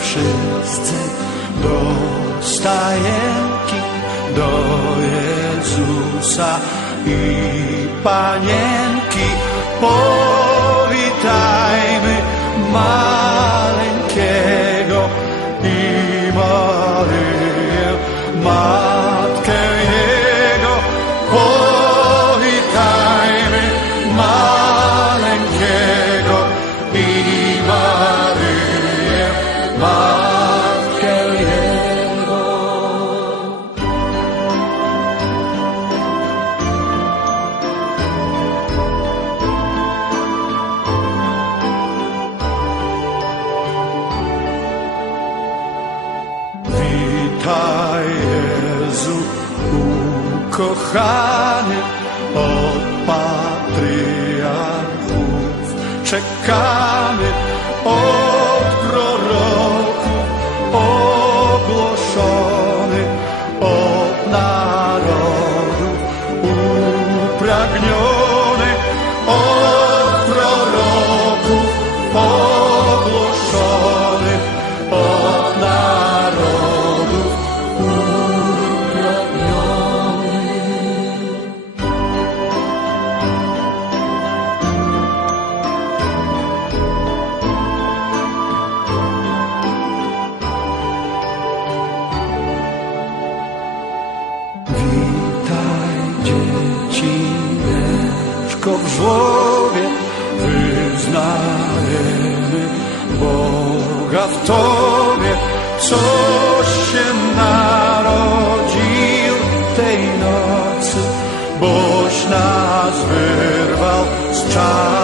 wszyscy do stajenki, do Jezusa i Panienki. Powitajmy ukochany od patriarchów. Czekamy od dziecineczko w żłobie, wyznajemy Boga w Tobie, coś się narodził tej nocy, boś nas wyrwał z czarta